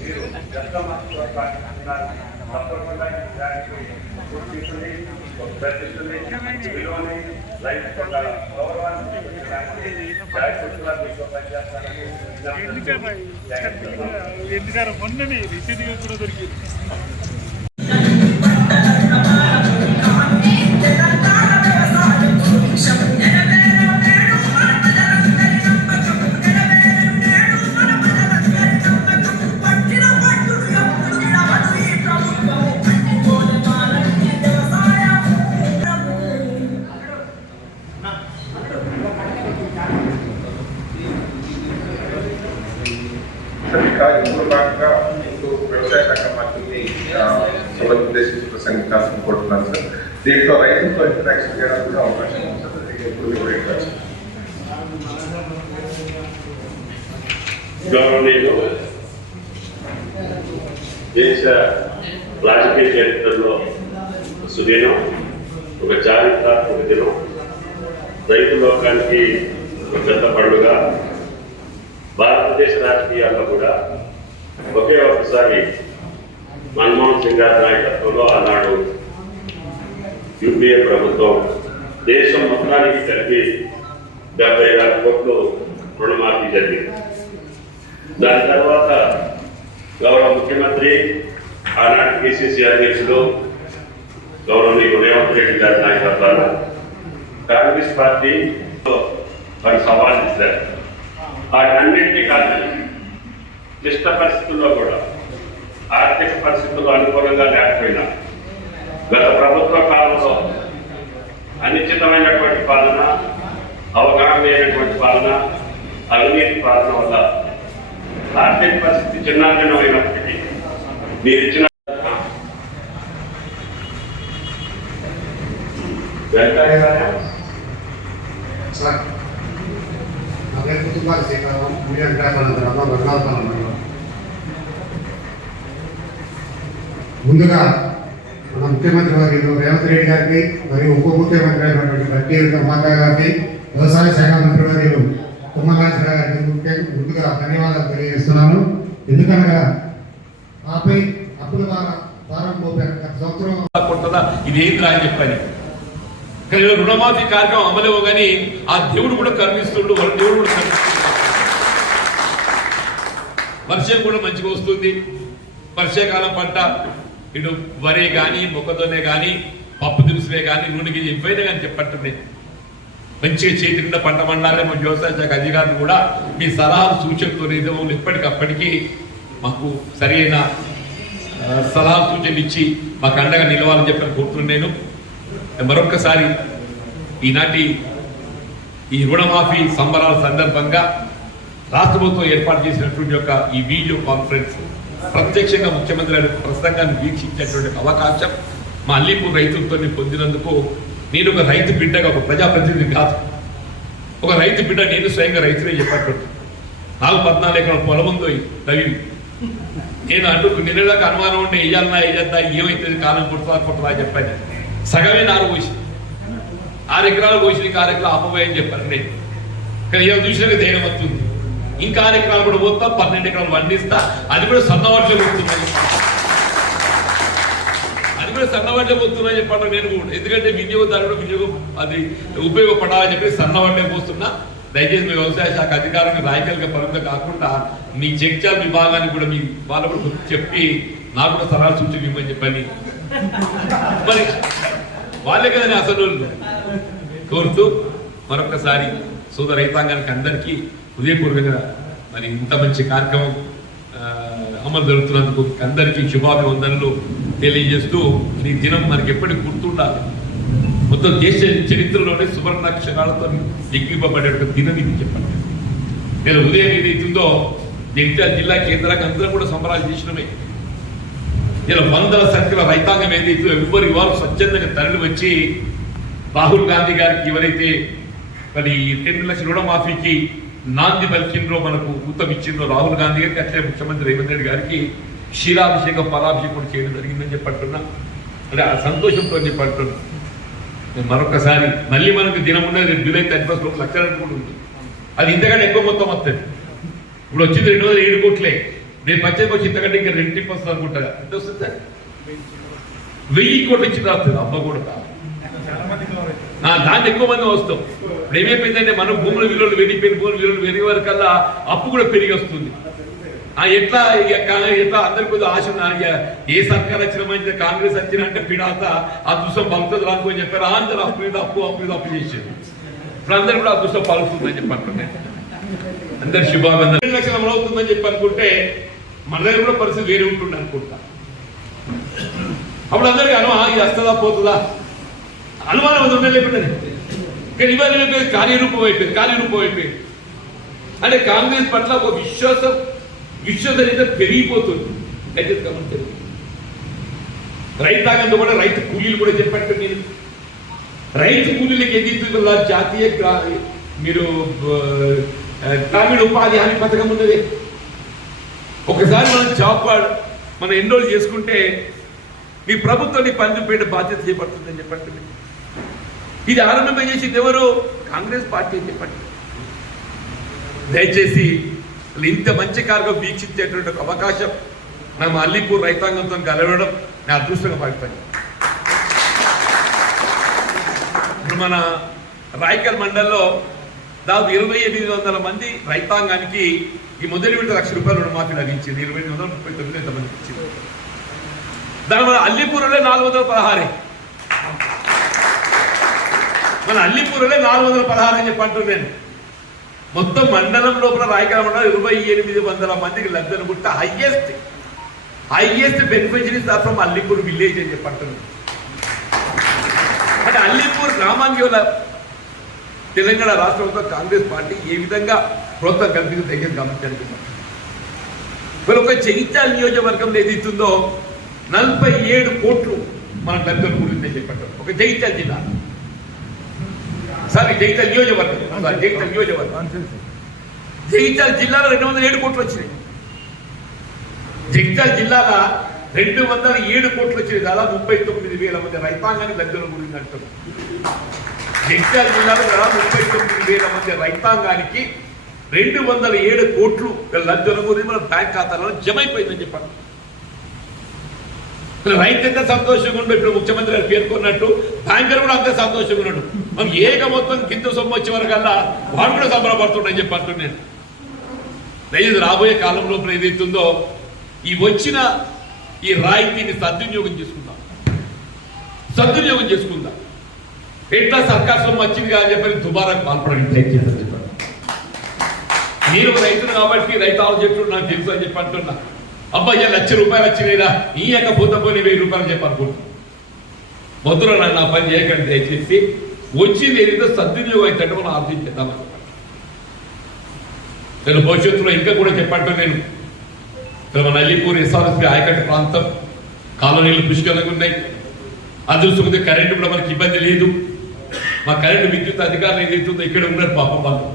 మీరు ఎంతమందితో పాటు ఉన్నారు తప్పకుండా ఈ దానికి గుర్తింపుని ప్రతిష్టని విలువని లైఫ్ యొక్క గౌరవాన్ని ఎందుకంటే మొన్ననే రీసెంట్గా కూడా దొరికింది. ఇంకా ఇందులో భాగంగా ఇప్పుడు వ్యవసాయ శాఖ మంత్రిని ఉద్దేశించి ప్రసంగించాల్సి కోరుతున్నాను సార్. దీంట్లో రైతులతో ఇంటరాక్షన్ చేయడానికి కూడా అవకాశం ఉంది సార్. ఎప్పుడు కూడా ఇంటరాక్షన్ గౌరవనీయులు దేశ రాజకీయ చరిత్రలో సుదీనం ఒక చారిత్రాత్మక దినం. రైతు లోకానికి ఒక పెద్ద పండుగ. భారతదేశ రాజకీయాల్లో కూడా ఒకే ఒకసారి మన్మోహన్ సింగ్ గారి నాయకత్వంలో ఆనాడు యూపీఏ ప్రభుత్వం దేశం మొత్తానికి కలిపి డెబ్బై వేల కోట్లు రుణమాఫీ జరిగింది. దాని తర్వాత గౌరవ ముఖ్యమంత్రి ఆనాటి కేసీసీ అధ్యక్షుడు గౌరవనీయులు రేవంత్ రెడ్డి గారి నాయకత్వాలు కాంగ్రెస్ పార్టీ మరి సవాల్ ఇస్తారు వాటన్నింటినీ కాదు క్లిష్ట పరిస్థితుల్లో కూడా ఆర్థిక పరిస్థితులు అనుకూలంగా లేకపోయినా గత ప్రభుత్వ కాలంలో అనిశ్చితమైనటువంటి పాలన అవగాహన లేనటువంటి పాలన అవినీతి పాలన వల్ల ఆర్థిక పరిస్థితి చిన్నాభిన్నమైనప్పటికీ మీరు ఇచ్చిన వెంకయ్య సార్. నా పేరు కుటుంబాల శ్రీకారం మీడియం గ్రామాల ముందుగా మన ముఖ్యమంత్రి వర్యులు రేవంత్ రెడ్డి గారికి మరియు ఉప ముఖ్యమంత్రి అయినటువంటి బట్టి కర్మాకర్ గారికి వ్యవసాయ శాఖ మంత్రి వర్యులు తుమ్మరాజు గారికి ముందుగా ధన్యవాదాలు తెలియజేస్తున్నాను. ఎందుకనగా ఆపై అప్పుల ద్వారా భారం సంవత్సరం ఇది ఏంద్రా అని కానీ రుణమాఫీ కార్యక్రమం అమలేవో కానీ ఆ దేవుడు కూడా కరుణిస్తుండు వాళ్ళ దేవుడు కూడా కరుణిస్తుండు. వర్షం కూడా మంచిగా వస్తుంది. వర్షాకాలం పంట ఇటు వరే కానీ మొక్కతోనే కానీ పప్పు దినుసులే కానీ నూనె గింజ ఇవ్వైనా కానీ చెప్పట్టు మంచిగా చేతి నిండా పంట మండాలే మా వ్యవసాయ శాఖ అధికారులు కూడా మీ సలహాలు సూచనలు నిజములు ఇప్పటికప్పటికీ మాకు సరైన సలహా సూచనలు ఇచ్చి మాకు అండగా నిలవాలని చెప్పని కోరుతున్నాను నేను. మరొక్కసారి ఈనాటి ఈ రుణమాఫీ సంబరాల సందర్భంగా రాష్ట్ర ప్రభుత్వం ఏర్పాటు చేసినటువంటి యొక్క ఈ వీడియో కాన్ఫరెన్స్ ప్రత్యక్షంగా ముఖ్యమంత్రి గారి ప్రసంగాన్ని వీక్షించేటువంటి అవకాశం మా అల్లీపూర్ రైతులతో పొందినందుకు నేను ఒక రైతు బిడ్డగా ఒక ప్రజాప్రతినిధి కాదు. ఒక రైతు బిడ్డ నేను స్వయంగా రైతులే చెప్పట్టు నాలుగు పద్నాలుగు ఎకరాల పొలం ఉందో రవి. నేను అంటూ నిన్నదాకా అనుమానం ఉంటే వేయాలన్నా వేయద్దా ఏమైతుంది కాలం కొడుతుందా కొట్టదా చెప్పాను సగమే నారు పోసి ఆరు ఎకరాలు పోసి నీకు ఆరు ఎకరాలు అమ్మబోయని చెప్పాను నేను కానీ ఏదో చూసినాక ధైర్యం వస్తుంది ఇంకా ఆరు ఎకరాలు కూడా పోతా పన్నెండు ఎకరాలు వండిస్తా అది కూడా సన్నవాటిలో పోతున్నాయి అది కూడా సన్నవాటిలో పోతున్నాయి చెప్పండి నేను కూడా. ఎందుకంటే వినియోగదారుడు వినియోగం అది ఉపయోగపడాలని చెప్పి సన్నవాటిలో పోస్తున్నా. దయచేసి మీ వ్యవసాయ శాఖ అధికారులకు రాయకల్గా పరంగా కాకుండా మీ జగ్జాల విభాగానికి కూడా మీ వాళ్ళు కూడా చెప్పి నాకు కూడా సలహాలు సూచన ఇవ్వమని చెప్పని మరి వాళ్ళే కదా అసలు కోరుతూ మరొకసారి సోదర రైతాంగానికి అందరికీ హృదయపూర్వకంగా మరి ఇంత మంచి కార్యక్రమం అమలు జరుగుతున్నందుకు అందరికీ శుభాభివందనలు తెలియజేస్తూ ఈ దినం మనకి ఎప్పటికి గుర్తుండాలి. మొత్తం దేశ చరిత్రలోనే సువర్ణాక్షరాలతో లిఖింపబడే ఒక దినం ఇది చెప్పండి. నేను ఉదయం ఏదైతుందో జగిత్యాల జిల్లా కేంద్రంగా అందరం కూడా సంబరాలు చేసినమే. ఇలా వందల సంఖ్యల రైతాంగం ఏదైతే ఎవ్వరి వారు స్వచ్ఛందంగా తరలి వచ్చి రాహుల్ గాంధీ గారికి ఎవరైతే మరి ఈ రెండు లక్షల రుణమాఫీకి నాంది పలికిండ్రో మనకు ఊతం ఇచ్చిండ్రో రాహుల్ గాంధీ గారికి అట్లే ముఖ్యమంత్రి రేవంత్ రెడ్డి గారికి క్షీరాభిషేకం పరాభిషేకం కూడా చేయడం జరిగిందని చెప్పంటున్నా అంటే ఆ సంతోషంతో చెప్పంటున్నా మరొకసారి మళ్ళీ మనకు దినం ఉన్నది రేపు జూలై థర్టీ ఫస్ట్ ఒక లక్ష రెండు కూడా ఉంది అది ఇంతకంటే ఎక్కువ మొత్తం వస్తుంది. ఇప్పుడు వచ్చింది రెండు వందల ఏడు కోట్లే. నేను వచ్చేది వచ్చి ఇంతకంటే ఇంకా రెండింటికి వస్తుంది అనుకుంటా. ఎంత వస్తుంది సార్? వెయ్యి కోట్లు ఇచ్చిన రాస్తుంది అమ్మ కూడా ఆ, దాన్ని ఎక్కువ మంది వస్తాం. ఇప్పుడు ఏమైపోయిందంటే మన భూముల విలువలు పెరిగిపోయిన భూముల విలువలు పెరిగే వరకల్లా అప్పు కూడా పెరిగి వస్తుంది. ఆ ఎట్లా ఇక ఎట్లా అందరికి కొద్దిగా ఆశ ఏ సర్కార్ వచ్చిన మంచిది కాంగ్రెస్ వచ్చిన అంటే పిడాత ఆ దుష్టం పలుకుతుంది అని చెప్పారు. అందరూ అప్పు మీద అప్పు అప్పు మీద అప్పు చేసేది ఇప్పుడు అందరు కూడా ఆ దుష్టం పలుకుతుందని చెప్పి అంటున్నాయి అందరి శుభాబంధం రెండు లక్షలు అమలవుతుందని చెప్పి అనుకుంటే మన దగ్గర కూడా పరిస్థితి వేరే ఉంటుంది అనుకుంటా. అప్పుడు అందరికీ అనుమా ఇది వస్తుందా పోతుందా? అనుమానం అది ఉండే లేకుండా కానీ ఇవాళ అయిపోయింది కార్యరూపం అయిపోయింది కార్యరూపం అయిపోయింది. అంటే కాంగ్రెస్ పట్ల ఒక విశ్వాసం విశ్వసనీయత పెరిగిపోతుంది. అయితే గమనించండి. రైతాంగంతో కూడా రైతు కూలీలు కూడా చెప్పట్టు నేను. రైతు కూలీలకు ఎదుగుతున్న జాతీయ మీరు గ్రామీణ ఉపాధి హామీ పథకం ఉన్నది. ఒకసారి మనం జాబ్ కార్డ్ మనం ఎన్రోల్ చేసుకుంటే మీ ప్రభుత్వాన్ని పనిచేపేట బాధ్యత చేపడుతుందని చెప్పండి ఇది ఆరంభం చేసింది ఎవరు? కాంగ్రెస్ పార్టీ అని చెప్పండి. దయచేసి ఇంత మంచి కార్యక్రమం వీక్షించేటువంటి ఒక అవకాశం నా మల్లీపూర్ రైతాంగంతో కలవడం నా అదృష్టంగా భావిస్తాను. ఇప్పుడు మన రాయకల్ మండల్లో దాదాపు ఇరవై ఎనిమిది వందల మంది రైతాంగానికి ఈ మొదటి విడత లక్ష రూపాయలు రుణమాఫీ లభించింది. ఇరవై ఎనిమిది వందల ముప్పై తొమ్మిది ఎంతమంది ఇచ్చింది? దాని మన అల్లీపూర్లో నాలుగు వందల పదహారే. మన అల్లీపూర్లో నాలుగు వందల పదహారు అని చెప్పి అంటున్నాను. మొత్తం మండలం లోపల రాయకర మండలం ఇరవై ఎనిమిది వందల మందికి లబ్ధి అనుకుంటే highest highest beneficiaries are from Allipur village అని చెప్పి అంటున్నాను. అంటే అల్లీపూర్ గ్రామానికి తెలంగాణ రాష్ట్రంలో కాంగ్రెస్ పార్టీ ఏ విధంగా ప్రోత్సాహం కల్పించింది దగ్గర గమనించండి. మరి ఒక జగిత్యాల నియోజకవర్గంలో ఏది ఇస్తుందో నలభై ఏడు కోట్లు మన దగ్గర కూడిందని చెప్పారు ఒక జగిత్యాల జిల్లా. సారీ జగిత్యాల నియోజకవర్గం. సారీ జగిత్యాల నియోజకవర్గం. జగిత్యాల జిల్లాలో రెండు వందల ఏడు కోట్లు వచ్చినాయి. జగిత్యాల జిల్లాలో రెండు వందల ఏడు కోట్లు వచ్చినాయి. దాదాపు ముప్పై తొమ్మిది వేల మంది రైతాంగానికి దగ్గర కూడింది జగిత్యాల జిల్లాలో దాదాపు ముప్పై తొమ్మిది వేల మంది రైతాంగానికి రెండు వందల ఏడు కోట్లు లబ్ధుల గురించి మన బ్యాంక్ ఖాతాలో జమ అయిపోయిందని రైతు ఎంత సంతోషంగా ఉండు ఇప్పుడు ముఖ్యమంత్రి గారు పేర్కొన్నట్టు బ్యాంకర్ కూడా అంతే సంతోషంగా ఉన్నాడు. మనం ఏక మొత్తం కింద సొమ్ము వచ్చే వరకల్లా వాడు కూడా సంబరపడుతుండని చెప్పి అంటున్నాను దయచేసి రాబోయే కాలంలో ఏదైతుందో ఈ వచ్చిన ఈ రాయితీని సద్వినియోగం చేసుకుందాం. సద్వినియోగం చేసుకుందాం. ఎట్లా సర్కార్ వచ్చింది అని చెప్పి దుబారా పాల్పడండి దయచేసి అని చెప్పాను నేను రైతులు రైతును కాబట్టి రైతు చెట్టు నాకు తెలుసు అని చెప్పి అంటున్నా. అబ్బాయి లక్ష రూపాయలు వచ్చినాయినా ఈ యొక్క భూత వెయ్యి రూపాయలు చెప్పి అనుకుంటున్నా. మొదలు నన్ను నా పని చేయకండి దయచేసి. వచ్చింది ఏదో సద్వినియోగం అయితే మనం ఆర్థించేద్దామని నేను భవిష్యత్తులో ఇంకా కూడా చెప్పంటూ నేను. మన అల్లిపూర్ ఎస్ఆర్ఎస్పి ఆయకట్టు ప్రాంతం కాలనీలు పుష్కలంగా ఉన్నాయి. అదృష్టం కరెంటు కూడా మనకి ఇబ్బంది లేదు. మా కరెంటు విద్యుత్ అధికారులు ఏదైతుందో ఇక్కడ ఉన్నారు పాపం వాళ్ళు.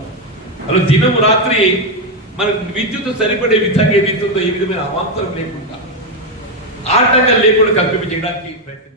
అలా దినం రాత్రి మనకు విద్యుత్ సరిపడే విధంగా ఏదైతుందో ఈ విధమైన అవాంతరం లేకుండా ఆటంకం లేకుండా కల్పించడానికి ప్రయత్నం